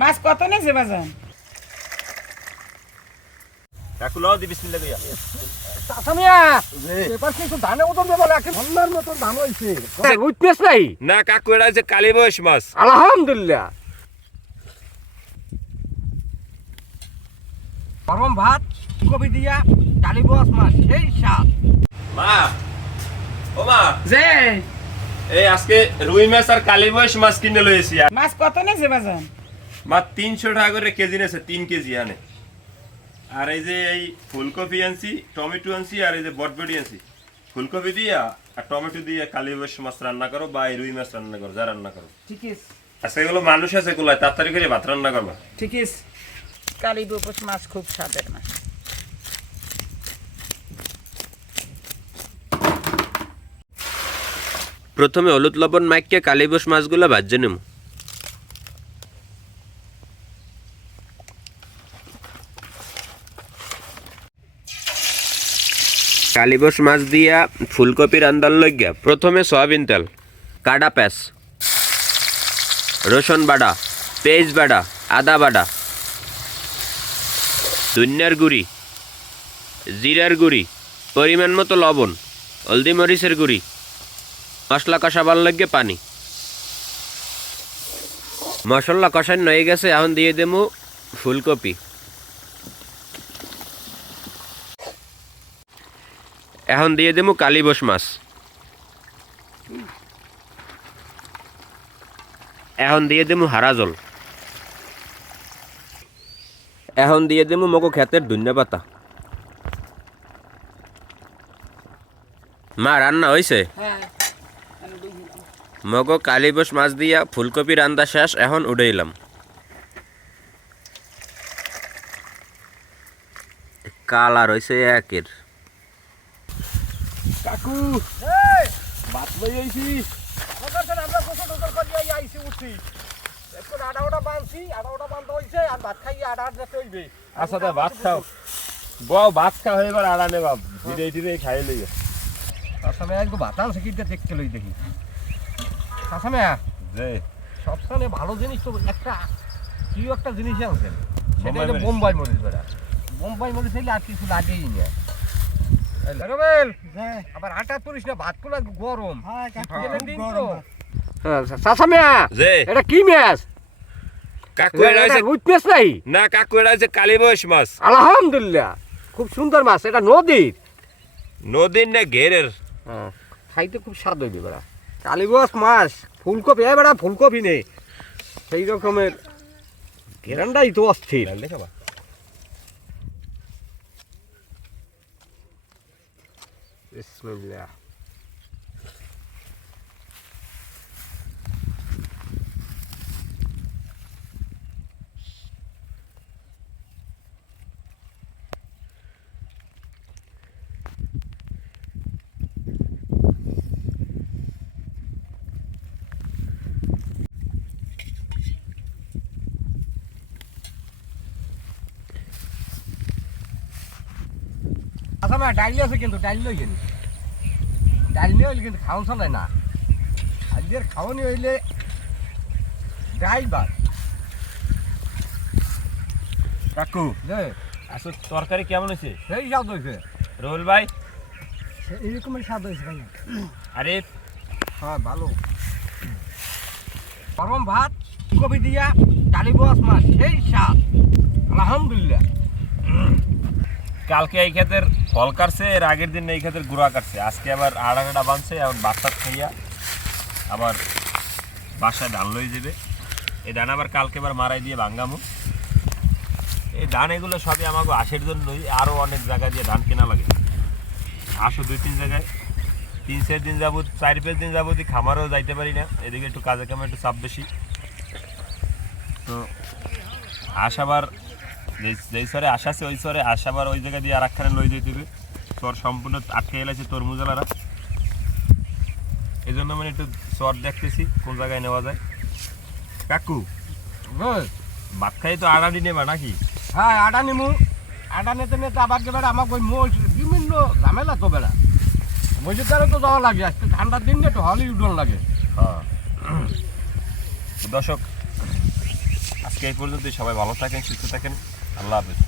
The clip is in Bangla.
মাছ কত নেছে বাজান? কাকু লাও দি বিসমিল্লাহ কইয়া। চাচামিয়া কিন্তু ধানে ওজন দেবো না সন্ধ্যার মতো ধান হয়েছে উঠতেছ নাই? না কাকু এটা হচ্ছে কালী বয়স মাছ। আলহামদুলিল্লাহ। গরম ভাত কবি দিয়া মাছ সেই স্বাদ মা ও মা। যে। এই আজকে রুই মাছ আর কালী বয়স মাছ কিনে লইছি মাছ কত নেছে বাজান? মা তিনশো টাকা করে কেজি নেছে তিন কেজি আনে। আর এই যে এই ফুলকপি আনছি টমেটো আনছি আর এই যে বটবটি আনছি। ফুলকপি দিয়া আর টমেটো দিয়ে কালী বয়স মাছ রান্না করো বা এই রুই মাছ রান্না করো যা রান্না করো। ঠিক আছে আজকে এগুলো মানুষ আছে গুলাই তাড়াতাড়ি করে ভাত রান্না করবা। ঠিক আছে কালী বপুষ মাছ খুব স্বাদের মাছ। প্রথমে হলুদ লবণ মাইককে কালীবস মাছগুলো ভাজে নেব কালীবস মাছ দিয়া ফুলকপি রান্দার লইগা প্রথমে সয়াবিন তেল, কাডা প্যাস রসুন বাটা পেঁয়াজ বাটা আদা বাটা ধনিয়ার গুঁড়ি, জিরার গুঁড়ি, পরিমাণ মতো লবণ, হলদি মরিচের গুঁড়ি, মশলা কষাবার লাগে পানি। মশলা কষানো হয়ে গেছে, এখন দিয়ে দেবো ফুলকপি। এখন দিয়ে দেবো কালীবস মাছ। এখন দিয়ে দেবো হারা জল। এখন দিয়ে দেবো মগো ক্ষেতের ধনিয়া পাতা। মা রান্না হয়েছে হ্যাঁ মগ কালীবস মাছ দিয়া ফুলকপি রান্দা শেষ এখন উড়াইলাম কালার হইছে একের। কাকু। ভাত লই আইছি। আমরা কোসো টোকর করে আইছি উঠছি। আডা ওটা আডা ওটা হইছে আর ভাত খাই আডা আচ্ছা তা ভাত খাও। বউ ভাত খাও এবার আড়ানে বাপ। ধীরে ধীরে খাই লইয়া চাচামিয়া একটু ভাত আনছে কিটা দেখতে লই দেখি। যে সবসময় ভালো জিনিস তো একটা কি একটা জিনিস আনছেন? সেটা বোম্বাই মরিচ। বোম্বাই মরিচ হইলে আর কিছু লাগেই না। আবার আটা তুলিস না ভাতগুলো গরম। গেলে দিন তো? চাচামিয়া যে এটা কি মাছ কাকু এটা হচ্ছে নাই না কাকু এটা হচ্ছে মাছ। আলহামদুলিল্লাহ খুব সুন্দর মাছ এটা নদীর। নদীর না ঘেরের। খাইতে খুব স্বাদ হইবে বেড়া। কালীবাস মাছ ফুলকপি এ বেড়া ফুলকপি নেই। সেই রকমের ঘেরানটাই তো অস্থির। বিসমিল্লাহ আচ্ছা না ডাইলি আছে কিন্তু ডাইলি লই গেলি। ডাইলি হইলে কিন্তু খাওয়ান চলে না। আজকের খাওয়ানি হইলে ভাত কাকু যে আসলে তরকারি কেমন হয়েছে? সেই স্বাদ হয়েছে। রোল ভাই? এইরকমের স্বাদ হয়েছে ভাই। আরে হ্যাঁ ভালো। গরম ভাত কবি দিয়া ডালি বস মাছ সেই স্বাদ। আলহামদুলিল্লাহ। কালকে এই ক্ষেতের ফল কাটছে, এর আগের দিন এই ক্ষেত্রে গুড়া কাটছে। আজকে আবার আড়া কাটা বাঁধছে আবার বাচ্চা খাইয়া আবার বাসায় ধান লই যাবে। এই ধান আবার কালকে আবার মারাই দিয়ে ভাঙ্গামু। এই ধান এগুলো সবই আমাকে আশের জন্যই আরও অনেক জায়গা দিয়ে ধান কেনা লাগে। আসো দুই তিন জায়গায়। তিন চার দিন যাবত চার পাঁচ দিন যাবত খামারও যাইতে পারি না। এদিকে একটু কাজে কামে একটু চাপ বেশি। তো আস আবার যেই সরে আশা আছে ওই সরে আসাবার ওই জায়গা দিয়ে আর একখানে লই যেতে হবে চর সম্পূর্ণ আটকে গেছে তরমুজালারা এই জন্য মানে একটু চর দেখতেছি কোন জায়গায় নেওয়া যায়। কাকু ভাত খাই তো আড়ানি নেবা নাকি? হ্যাঁ আটা নিমু। আটা নিতে নিতে আবার গেলে আমাকে ওই মোষ বিভিন্ন ঝামেলা তো বেড়া। মসজিদ দ্বারা তো যাওয়া লাগে আজকে ঠান্ডার দিন একটু হলি উডন লাগে। হ্যাঁ। দর্শক আজকে এই পর্যন্তই। সবাই ভালো থাকেন সুস্থ থাকেন। আল্লাহ হাফেজ